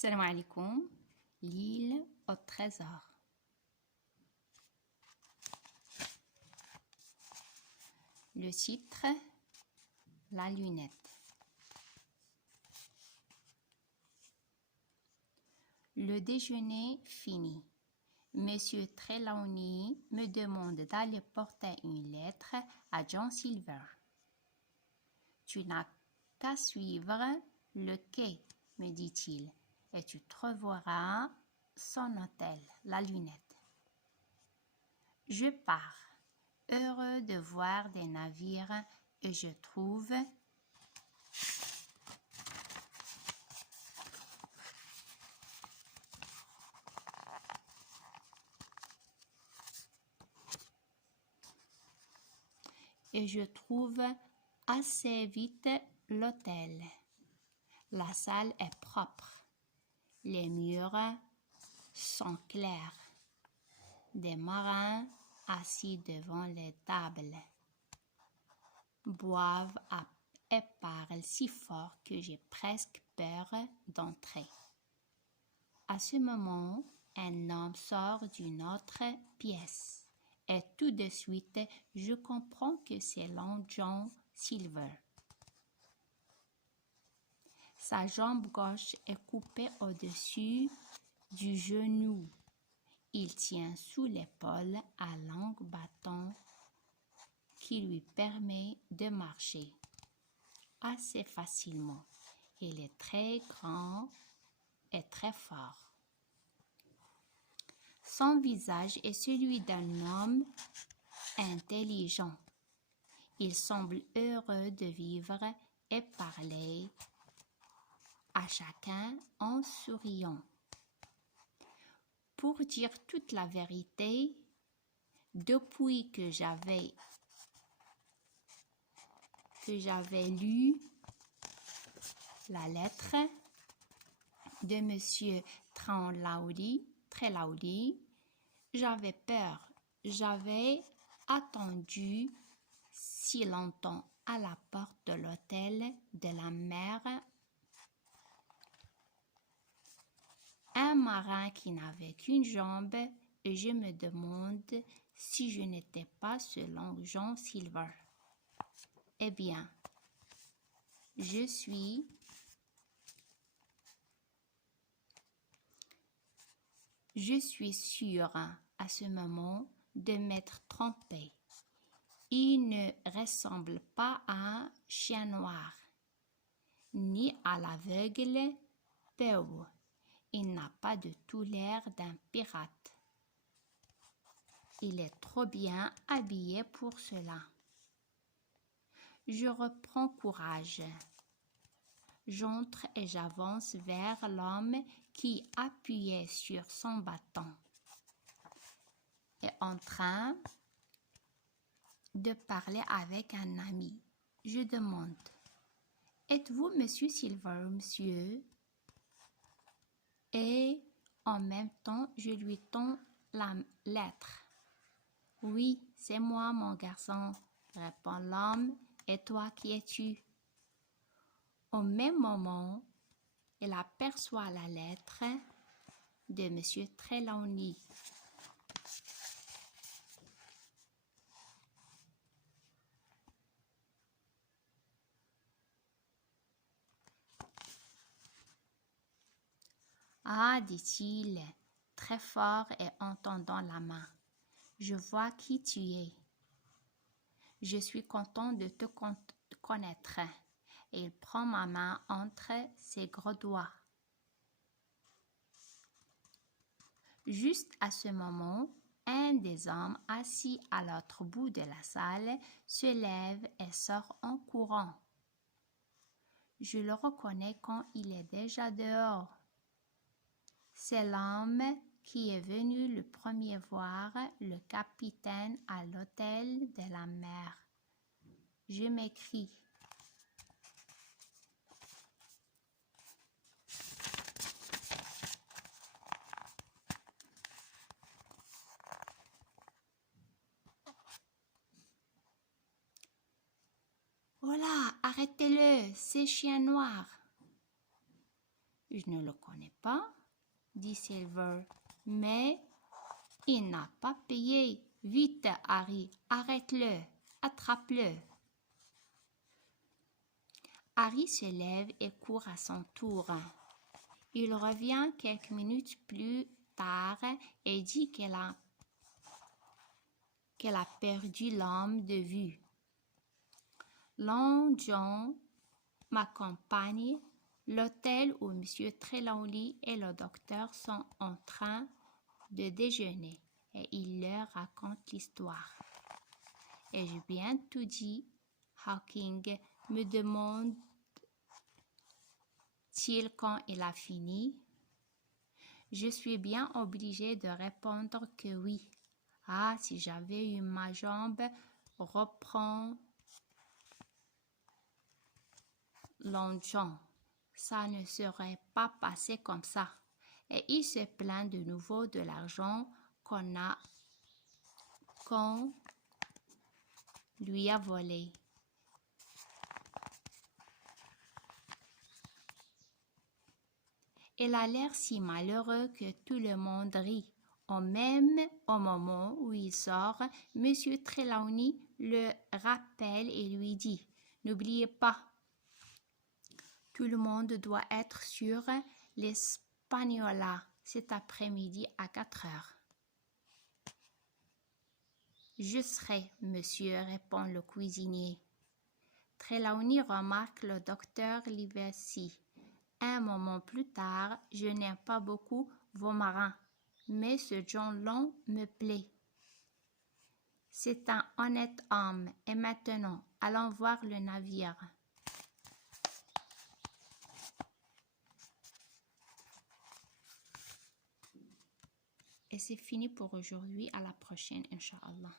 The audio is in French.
Salam alaikum, l'île au trésor. Le titre, la lunette. Le déjeuner fini. Monsieur Trelawney me demande d'aller porter une lettre à John Silver. Tu n'as qu'à suivre le quai, me dit-il, et tu trouveras son hôtel, la lunette. Je pars, heureux de voir des navires, et je trouve assez vite l'hôtel. La salle est propre. Les murs sont clairs. Des marins assis devant les tables boivent et parlent si fort que j'ai presque peur d'entrer. À ce moment, un homme sort d'une autre pièce et tout de suite, je comprends que c'est Long John Silver. Sa jambe gauche est coupée au-dessus du genou. Il tient sous l'épaule un long bâton qui lui permet de marcher assez facilement. Il est très grand et très fort. Son visage est celui d'un homme intelligent. Il semble heureux de vivre et parler à chacun en souriant. Pour dire toute la vérité, depuis que j'avais lu la lettre de Monsieur Trelawney, j'avais peur. J'avais attendu si longtemps à la porte de l'hôtel de la mer. Un marin qui n'avait qu'une jambe, et je me demande si je n'étais pas ce Long John Silver. Eh bien, je suis sûre à ce moment de m'être trompée. Il ne ressemble pas à un chien noir, ni à l'aveugle Pew. Il n'a pas du tout l'air d'un pirate. Il est trop bien habillé pour cela. Je reprends courage. J'entre et j'avance vers l'homme qui appuyait sur son bâton et en train de parler avec un ami. Je demande: Êtes-vous Monsieur Silver, monsieur? Et en même temps, je lui tends la lettre. Oui, c'est moi, mon garçon, répond l'homme. Et toi, qui es-tu? Au même moment, il aperçoit la lettre de Monsieur Trelawney. Ah, dit-il, très fort et en tendant la main, je vois qui tu es. Je suis content de te connaître. Et il prend ma main entre ses gros doigts. Juste à ce moment, un des hommes assis à l'autre bout de la salle se lève et sort en courant. Je le reconnais quand il est déjà dehors. C'est l'homme qui est venu le premier voir le capitaine à l'hôtel de la mer. Je m'écrie: Oh là, arrêtez-le, c'est chien noir. Je ne le connais pas, dit Silver, mais il n'a pas payé. Vite, Harry, arrête-le, attrape-le. Harry se lève et court à son tour. Il revient quelques minutes plus tard et dit qu'elle a perdu l'homme de vue. Long John m'accompagne. L'hôtel où M. Trelawney et le docteur sont en train de déjeuner et il leur raconte l'histoire. Ai-je bien tout dit? Hawking me demande-t-il quand il a fini. Je suis bien obligé de répondre que oui. Ah, si j'avais eu ma jambe, reprend Long John. Ça ne serait pas passé comme ça. Et il se plaint de nouveau de l'argent qu'on lui a volé. Il a l'air si malheureux que tout le monde rit. Au moment où il sort, M. Trelawney le rappelle et lui dit « N'oubliez pas, tout le monde doit être sur l'Espagnola cet après-midi à 4 heures. » « Je serai, monsieur, répond le cuisinier. Trelawney remarque le docteur Livesey. Un moment plus tard, je n'aime pas beaucoup vos marins, mais ce John Long me plaît. C'est un honnête homme. Et maintenant, allons voir le navire. Et c'est fini pour aujourd'hui. À la prochaine, Inch'Allah.